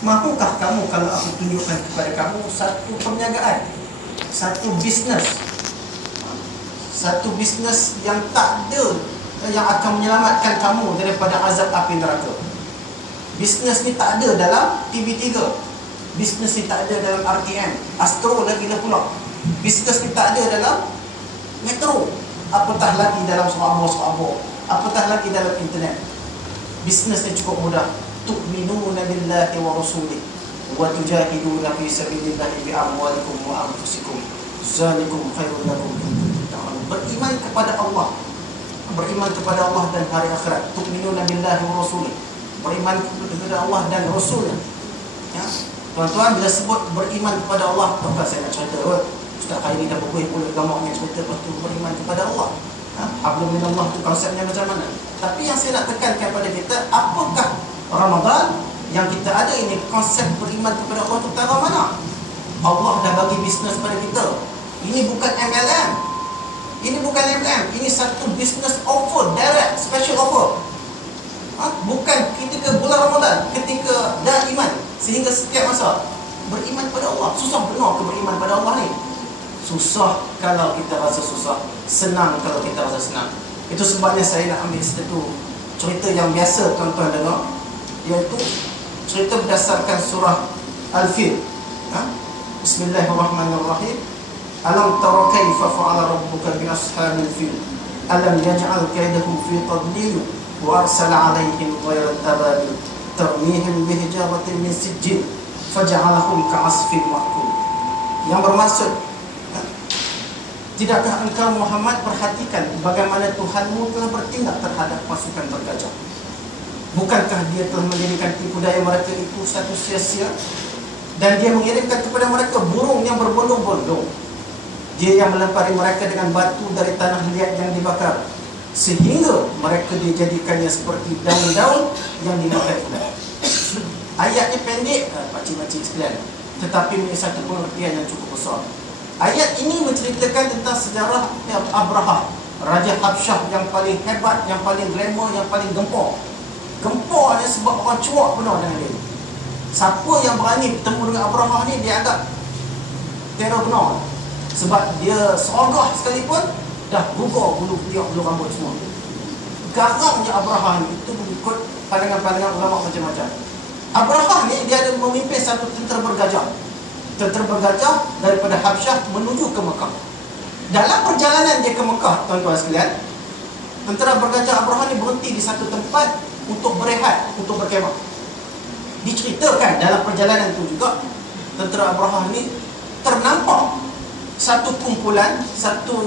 Mahukah kamu kalau aku tunjukkan kepada kamu satu perniagaan, satu bisnes yang tak ada yang akan menyelamatkan kamu daripada azab api neraka. Bisnes ni tak ada dalam TV3. Bisnes ni tak ada dalam RTM, Astro lagi lah pula. Bisnes ni tak ada dalam Metro, apatah lagi dalam Sohabo, apatah lagi dalam internet. Bisnes ni cukup mudah. Tu'minuna billahi wa rasulih wa tujahiduna fi sabilillahi bi amwalikum wa anfusikum zalikum khairun lakum in kuntum ta'lamun. Beriman kepada Allah, beriman kepada Allah dan hari akhirat. Tu'minuna billahi wa rasulih, beriman kepada Allah dan Rasulnya. Ya, tuan-tuan, bila sebut beriman kepada Allah, tuan-tuan, saya nak cerita Ustaz Khairi dah berbuih pula gamaknya cerita lepas tu beriman kepada Allah. Hablum minallah tu konsepnya macam mana? Tapi yang saya nak tekankan pada kita, apakah Ramadan yang kita ada ini, konsep beriman kepada Allah tu taruh mana? Allah dah bagi bisnes pada kita. Ini bukan MLM. Ini bukan MLM. Ini satu business offer, direct, special offer. Bukan ketika bulan Ramadan, ketika dah iman. Sehingga setiap masa beriman pada Allah. Susah benar ke beriman pada Allah ni? Susah kalau kita rasa susah, senang kalau kita rasa senang. Itu sebabnya saya nak ambil satu cerita yang biasa tuan-tuan dengar, iaitu cerita berdasarkan surah Al-Fil. Bismillahirrahmanirrahim. Alam tara kaifa fa'ala rabbuka bi ashabil fil alam yaj'al kaydahum fi tadlil wa arsala 'alaihim tayran ababil tarmihim bi hijaratin min sijil faj'alahum ka'asfin ma'kul. Yang bermaksud, tidakkah engkau Muhammad perhatikan bagaimana Tuhanmu telah bertindak terhadap pasukan bergajah? Bukankah dia telah menjadikan tipu daya mereka itu satu sia-sia? Dan dia mengirimkan kepada mereka burung yang berbondong-bondong. Dia yang melempari mereka dengan batu dari tanah liat yang dibakar, sehingga mereka dijadikannya seperti daun-daun yang dimakan ular. Ayatnya pendek, pakcik-pakcik sekalian, tetapi memiliki satu pengertian yang cukup besar. Ayat ini menceritakan tentang sejarah Abrahah, Raja Habsyah yang paling hebat, yang paling glamour, yang paling gempur. Gemparnya sebab orang cuak benar dengan dia. Siapa yang berani bertemu dengan Abrahah ni, dia anggap teror benar. Sebab dia serogah sekalipun dah gugur bulu tiap bulu rambut semua. Garangnya Abrahah ni, itu mengikut pandangan-pandangan ulama macam-macam. Abrahah ni dia ada memimpin satu tentera bergajah. Tentera bergajah daripada Habsyah menuju ke Mekah. Dalam perjalanan dia ke Mekah, tuan-tuan sekalian, tentera bergajah Abrahah ni berhenti di satu tempat untuk berehat, untuk berkemah. Diceritakan dalam perjalanan itu juga, tentera Abrahah ni ternampak satu kumpulan, satu,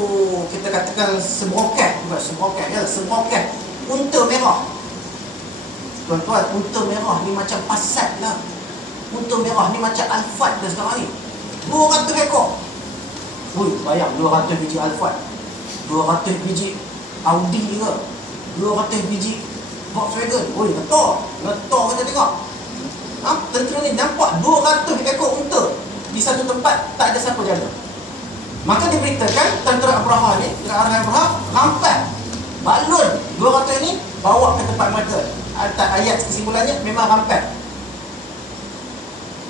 kita katakan sebrokat, bukan sebrokat ya, sebrokat unta merah. Tuan-tuan, unta merah ni macam Passat lah. Unta merah ni macam Alphard dah sekarang ni. 200 ekor. Ui, bayang 200 biji Alphard, 200 biji Audi juga, 200 biji Volkswagen. Ui, ngetor kita tengok. Tentera ni nampak 200 ekor unta di satu tempat, tak ada siapa jaga. Maka diberitakan tentera Abrahah ni, ke arah Abrahah, rampas balon 200 ni bawa ke tempat mereka. Ayat kesimpulannya memang rampas.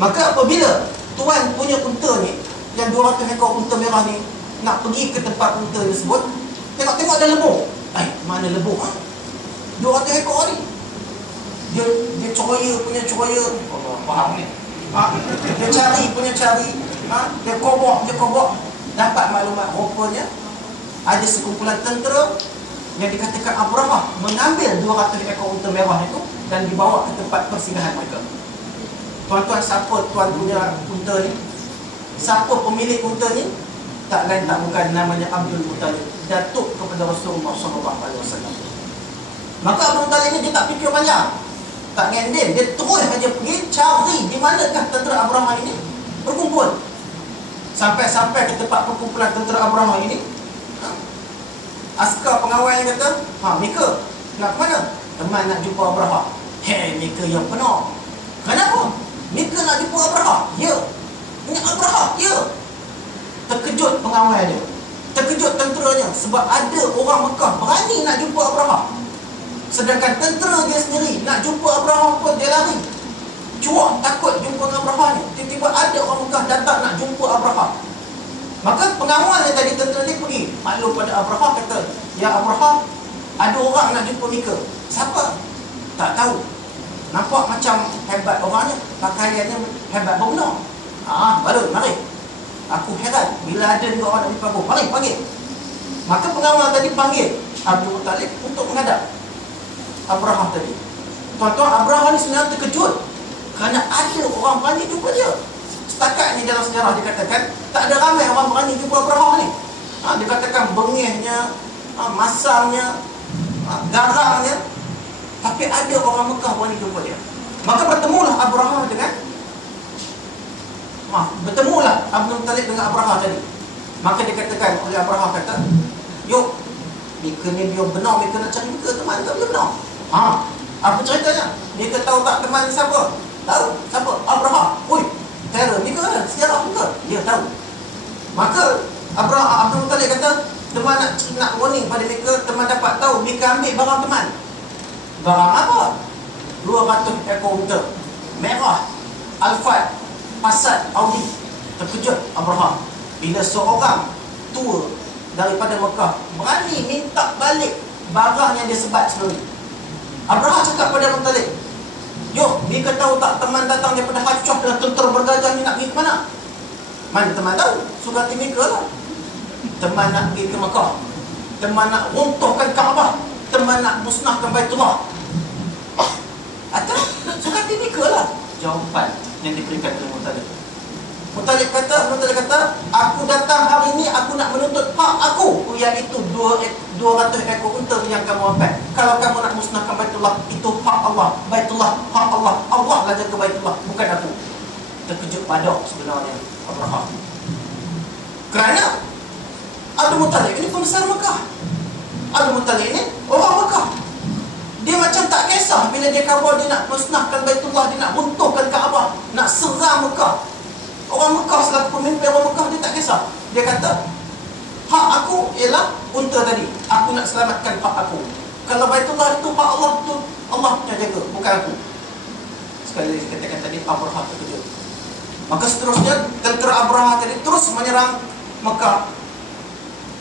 Maka apabila tuan punya unta ni, yang 200 ekor unta merah ni, nak pergi ke tempat unta tersebut, tengok-tengok ada lembu. Mana lembu? 200 ekor ni. Dia coya punya coya. Allah, faham ni. Dia cari punya cari. Dia kobok. Dapat maklumat rupanya ada sekumpulan tentera yang dikatakan Abrahah mengambil 200 ekor unta merah itu dan dibawa ke tempat persinggahan mereka. Tuan-tuan, siapa tuan punya unta ni? Siapa pemilik unta ni? Tak lain tak bukan, namanya Abdul Muttalib, datuk kepada Rasulullah SAW. Maka Abdul Muttalib ni dia tak fikir panjang, tak ngendin, dia terus saja pergi cari di manakah tentera Abrahah ini berkumpul. Sampai ke tempat perkumpulan tentera Abrahah ini, askar pengawal yang kata, Mika, nak ke mana? Teman nak jumpa Abrahah. Hei, Mika yang penuh. Kenapa? Mika nak jumpa Abrahah. Ya. Ini Abrahah. Ya. Terkejut pengawal dia, terkejut tenteranya, sebab ada orang Mekah berani nak jumpa Abrahah. Sedangkan tentera dia sendiri nak jumpa Abrahah pun dia lari. Cuak, takut sudah datang nak jumpa Abraha. Maka pengawal yang tadi tentera ni pergi maklum pada Abraha, kata, "Ya Abraha, ada orang nak jumpa Mika." "Siapa?" "Tak tahu. Nampak macam hebat orangnya, pakaiannya hebat berbenar." "Baru, mari. Aku heran bila ada dua orang nak jumpa aku. Mari, panggil." Maka pengawal tadi panggil Abdul Muttalib untuk menghadap Abraha tadi. Tuan-tuan, Abraha ni sebenarnya terkejut kerana ada orang berani jumpa dia. Setakat ni dalam sejarah dikatakan tak ada ramai orang berani jumpa Abraha ni. Dikatakan bengihnya, masangnya, garangnya, tapi ada orang Mekah berani jumpa dia. Maka bertemulah Abraha Abdul Muttalib dengan Abraha tadi. Maka dikatakan oleh Abraha, kata, "Yuk, Mika ni dia benar, Mika nak cari Mika, teman tak dia benar." Apa ceritanya? Mika tahu tak teman siapa? Tahu. Siapa? Abraha. "Oi, teror Mika kan? Sejarah Mika." Dia tahu. Maka Abdul Muttalib kata, teman nak warning pada Mika, teman dapat tahu Mika ambil barang teman. Barang apa? 200 ekor unta merah, Alphard, Passat, Audi. Terkejut Abraha bila seorang tua daripada Mekah berani minta balik barang yang dia sebat sebelum ni. Abraha cakap pada Muttalib, "Yuk, Mika tahu tak teman datang daripada Hajjah dengan tentera bergajah ni nak pergi ke mana?" "Mana teman tahu? Suruh hati Mika lah. Teman nak pergi ke Mekah. Teman nak runtuhkan Kaabah. Teman nak musnahkan Baitullah." "Atau suruh hati Mika lah." Jawapan yang diberikan oleh Muttalib. Muttalib kata, "Aku datang hari ini, aku nak menuntut hak aku, iaitu 200 ekor unta yang kamu ambil. Kalau kamu nak musnahkan Baitullah, itu hak Allah. Baitullah, hak Allah. Allah lah jaga Baitullah, bukan aku." Terkejut padak sebenarnya Abraha. Kerana Abdul Muttalib ini pembesar Mekah. Abdul Muttalib ini orang Mekah. Dia macam tak kisah bila dia khabar dia nak musnahkan Baitullah, dia nak runtuhkan Kaabah, nak serang Mekah. Orang Mekah selaku pemimpin orang Mekah, dia tak kisah. Dia kata, "Hak aku ialah unta tadi. Aku nak selamatkan hak aku. Kalau Baitullah itu hak Allah, itu Allah punya jaga, bukan aku." Sekali lagi katakan tadi, Abraha terkejut. Maka seterusnya tentera Abraha tadi terus menyerang Mekah.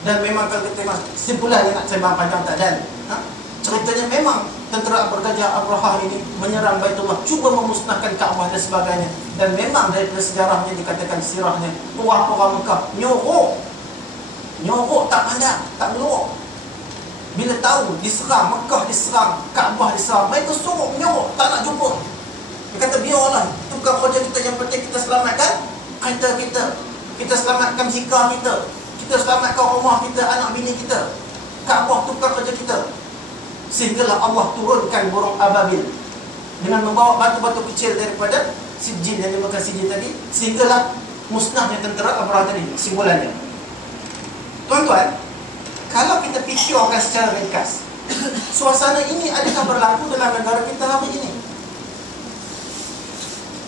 Dan memang kalau kita tengok simpulan yang nak sembang panjang tak dan ceritanya memang tentera bergajah Abraha ini menyerang Baitullah, cuba memusnahkan Kaabah dan sebagainya. Dan memang daripada sejarahnya dikatakan, sirahnya, orang Mekah nyorok tak pandang, tak nyorok. Bila tahu diserang, Mekah diserang, Kaabah diserang, mereka sorok, nyorok, tak nak jumpa. Dia kata, "Biarlah, itu bukan kerja kita, yang penting kita selamatkan kereta kita, kita selamatkan zikar kita, kita selamatkan rumah kita, anak bini kita. Kaabah itu bukan kerja kita." Sehinggalah Allah turunkan burung ababil dengan membawa batu-batu kecil daripada sijil yang dimakan sijil tadi, sehinggalah musnahnya tentera Abraha tadi, simbolannya. Tuan-tuan, kalau kita fikirkan secara ringkas, suasana ini adakah berlaku dalam negara kita hari ini?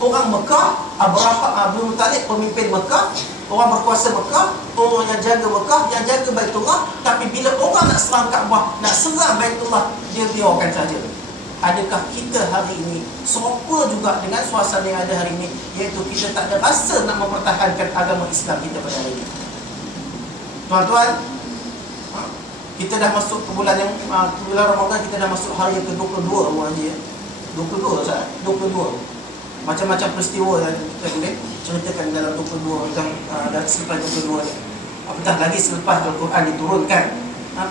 Orang Mekah, Abraha, Abdul Muttalib, pemimpin Mekah, orang berkuasa Mekah, orang yang jaga Mekah, yang jaga Baitullah. Tapi bila orang nak serang Kaabah, nak serang Baitullah, dia biarkan saja. Adakah kita hari ini serupa juga dengan suasana yang ada hari ini, iaitu kita tak ada rasa nak mempertahankan agama Islam kita pada hari ini? Tuan-tuan, kita dah masuk ke bulan yang bulan Ramadan, kita dah masuk hari yang ke-22 orang je. 22. Macam-macam peristiwa yang kita boleh ceritakan dalam 22 tentang dan selepas 22 ni. Apatah lagi selepas Al-Quran diturunkan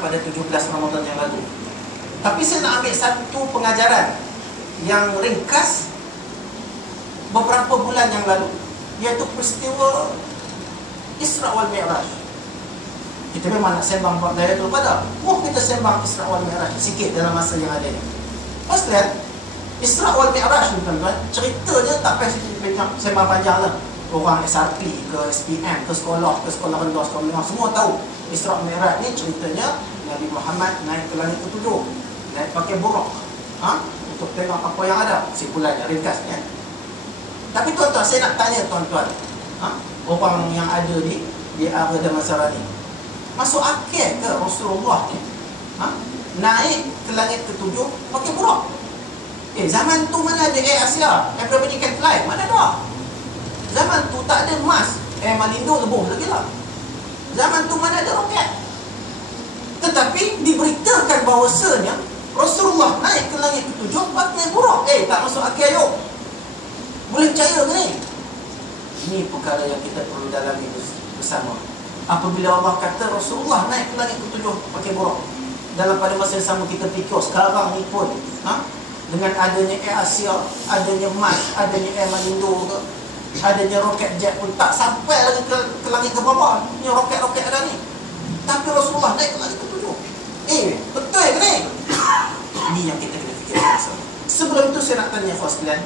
pada 17 Ramadan yang lalu. Tapi saya nak ambil satu pengajaran yang ringkas beberapa bulan yang lalu, iaitu peristiwa Isra wal Mi'raj. Kita memang nak sembang bab Lailatul Qadar. Kita sembang Isra wal Mi'raj sikit dalam masa yang ada ni. Pas lihat Isra wal Mi'raj ni, tuan-tuan, ceritanya tak payah sembang panjang lah. Orang SRP ke SPM ke sekolah rendah, sekolah menengah, semua tahu Isra wal Mi'raj ni ceritanya Nabi Muhammad naik ke langit ke-7, naik pakai buraq untuk tengok apa yang ada. Simpulannya ringkas kan. Tapi tuan-tuan, saya nak tanya tuan-tuan, orang yang ada di area Damansara ni, masuk akal ke Rasulullah ni naik ke langit ke-7 pakai buraq? Zaman tu mana ada Air Asia, everybody can fly, mana ada? Zaman tu tak ada emas, Malindo lebuh lagi lah. Zaman tu mana ada roket. Tetapi diberitakan bahawasanya Rasulullah naik ke langit ketujuh pakai buruk. Tak masuk akal yuk. Boleh percaya ke ni? Ini perkara yang kita perlu dalami bersama. Apabila Allah kata Rasulullah naik ke langit ketujuh pakai buruk, dalam pada masa yang sama kita fikir sekarang ni pun dengan adanya Air Asia, adanya emas, adanya Air Malindo ke, adanya roket jet pun tak sampai lagi ke langit ke bawah. Ni roket-roket ada ni. Tapi Rasulullah naik ke langit ketujuh. Betul ke ni? Ini yang kita kena fikirkan bersama. Sebelum itu saya nak tanya kau sekalian,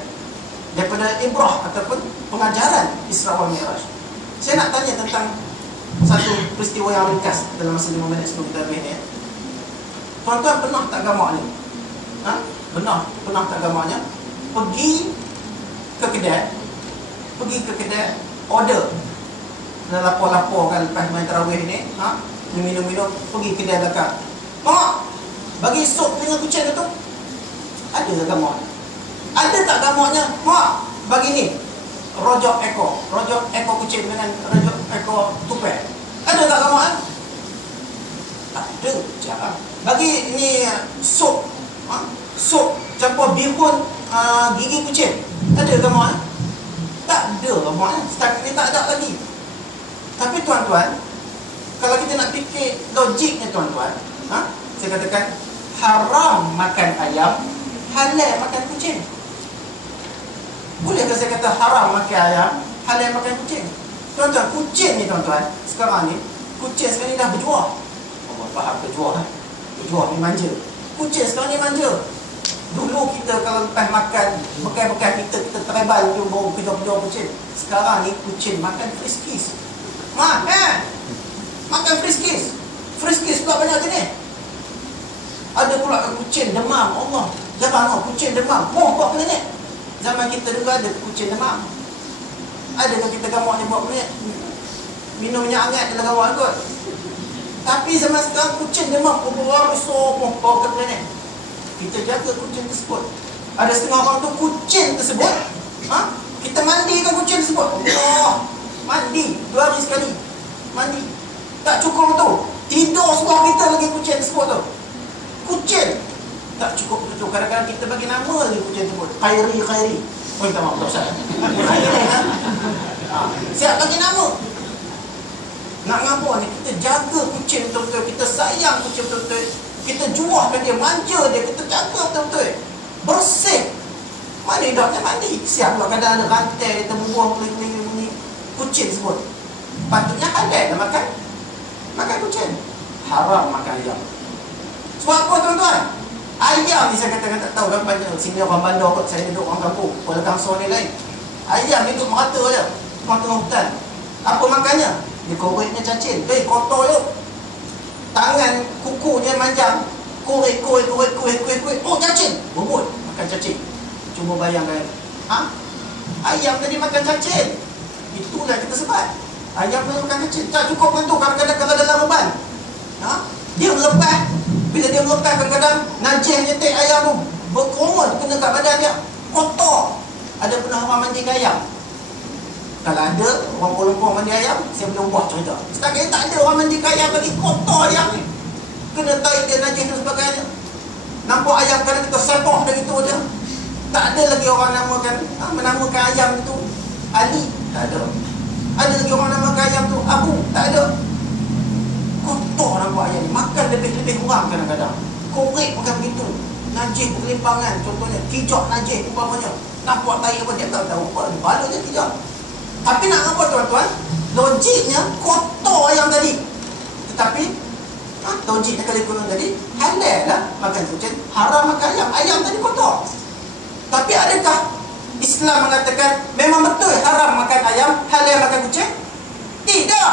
daripada ibrah ataupun pengajaran Isra wal Mi'raj, saya nak tanya tentang satu peristiwa yang ringkas dalam masa 5 minit sebelum kita habis ni. Tuan-tuan pernah tak gamak ni? Pernah tak gamaknya pergi ke kedai, order, dan lapor-lapor kan lepas main tarawih ni, minum-minum, pergi kedai belakang. Mak, bagi sup dengan kucing tu. Ada tak gamak? Ada tak gamaknya? Mak, bagi ni rojok ekor kucing dengan rojok ekor tupai. Ada tak gamak? Tak ada, jarang. Bagi ni sup, sup campur bihun gigi kucing. Ada gamak? Tak ada gamak. Setakat ni tak ada lagi. Tapi tuan-tuan, kalau kita nak fikir logiknya tuan-tuan, saya katakan haram makan ayam, halal makan kucing. Bolehkah saya kata haram makan ayam, halal makan kucing? Tuan-tuan, kucing ni tuan-tuan, sekarang ni kucing sekarang ni dah berjuah. Allah faham berjuah. Berjuah ni manja. Kucing sekarang ni manja. Dulu kita kalau lepas makan bekas-bekas kita terebal je bau kejar-kejar kucing. Sekarang ni kucing makan friskies. Makan friskies. Friskies pula banyak jenis. Ada pula kucing demam. Allah, jangan kucing demam. Buat klinik. Zaman kita dulu ada kucing demam. Adakah kita gamak ni buat klinik? Minum minyak hangat dalam gamak kot. Tapi zaman sekarang kucing demam berapa besar pun bawa ke klinik. Kita jaga kucing tersebut. Ada setengah orang tu kucing tersebut, kita mandikan kucing tersebut. Allah, mandi 2 hari sekali. Mandi. Tak cukup tu, tidur sebelah kita lagi kucing tersebut tu. Kucing tak cukup tu. Kadang-kadang kita bagi nama lagi kucing tersebut. Khairi. Oh, minta maaf, tak usah. Siap bagi nama. Nak ngapa ni? Kita jaga kucing betul-betul. Kita sayang kucing betul-betul. Kita juahkan dia, manja dia, kita jaga betul-betul. Bersih. Mana hidupnya mandi. Siap pula kadang ada rantai, kita bubuh keliling-keliling kucing tersebut. Patutnya halal nak makan kucing. Haram makan ayam. Sebab apa tuan-tuan? Ayam ni saya katakan tak tahu kan, banyak sini orang bandar kot, saya duduk orang kampung, Kuala Kangsor ni lain. Ayam ni duduk merata je, tengah hutan. Apa makannya? Dia koriknya cacing. Kotor je. Tangan kukunya manjang. Korek. Oh, cacing. Bobot makan cacing. Cuma bayangkan. Ayam tadi makan cacing. Itulah kita sebab. Ayam tadi makan cacing. Tak cukup pun tu. Kadang-kadang kalau dalam beban, dia melepas. Bila dia melepas, kadang-kadang najis nyetik ayam tu berkerumun kena kat badan dia. Kotor. Ada pernah orang mandi ayam? Kalau ada orang Kuala Lumpur mandi ayam, saya boleh ubah cerita. Setakat ni tak ada orang mandi ayam lagi. Kotor ayam ni. Kena tarik dia najis dan sebagainya. Nampak ayam kadang kita sepoh dah gitu je. Tak ada lagi orang menamakan ayam itu Ali. Tak ada. Ada lagi orang namakan ayam tu Abu. Tak ada. Kotor nampak ayam ni. Makan lebih-lebih kurang kadang-kadang. Korek makan begitu. Najis berkelimpangan. Contohnya kijak najis umpamanya. Nampak tarik apa dia tak tahu apa. Balut je kijak. Tapi nak apa tuan-tuan? Logiknya kotor ayam tadi. Tetapi logiknya kali kurang tadi halal lah makan kucing, haram makan ayam. Ayam tadi kotor. Tapi adakah Islam mengatakan memang betul haram makan ayam, halal makan kucing? Tidak.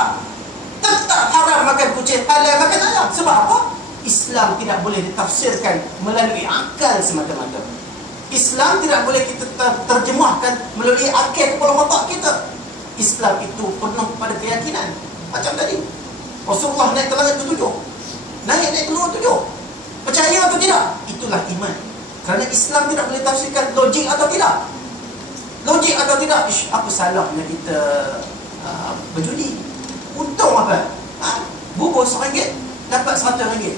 Tetap haram makan kucing, halal makan ayam. Sebab apa? Islam tidak boleh ditafsirkan melalui akal semata-mata. Islam tidak boleh kita terjemahkan melalui akal kepala otak kita. Islam itu penuh pada keyakinan. Macam tadi Rasulullah naik ke langit ke-7, naik ke langit ke-7. Percaya atau tidak? Itulah iman. Kerana Islam tidak boleh tafsirkan logik atau tidak. Logik atau tidak? Ish, apa salahnya kita berjudi? Untung apa? Bubur RM1 dapat RM100.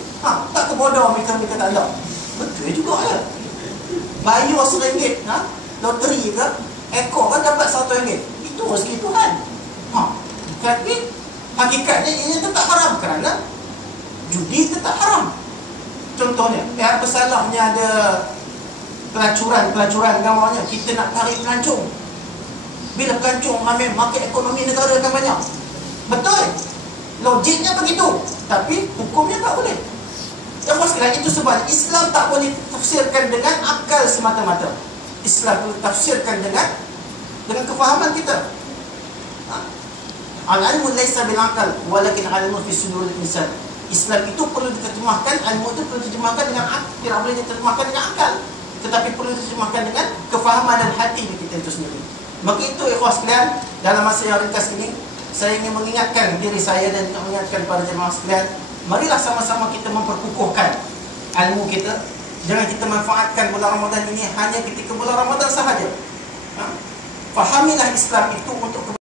Tak kebodoh mereka tak ada. Betul juga ya. Bayar RM1, loteri ke, ekor kan dapat RM100. Itu rezeki Tuhan. Tapi hakikatnya ini tetap haram kerana judi tetap haram. Contohnya, apa salahnya ada pelacuran gambarnya, kita nak tarik pelancong. Bila pelancong ramai, market ekonomi negara akan banyak. Betul, logiknya begitu, tapi hukumnya tak boleh. Yang sekalian, itu sebab Islam tak boleh tafsirkan dengan akal semata-mata. Islam boleh tafsirkan dengan kefahaman kita. Al-ilmu laysa bil aqal walakin al-ilmu fi suduril insan. Islam itu perlu diterjemahkan, ilmu itu perlu diterjemahkan dengan akal, tidak boleh diterjemahkan dengan akal, tetapi perlu diterjemahkan dengan kefahaman dan hati kita itu sendiri. Maka itu ikhwas sekalian, dalam masa yang ringkas ini saya ingin mengingatkan diri saya dan mengingatkan para jemaah sekalian, marilah sama-sama kita memperkukuhkan ilmu kita. Jangan kita manfaatkan bulan Ramadan ini hanya ketika bulan Ramadan sahaja. Fahamilah Islam itu untuk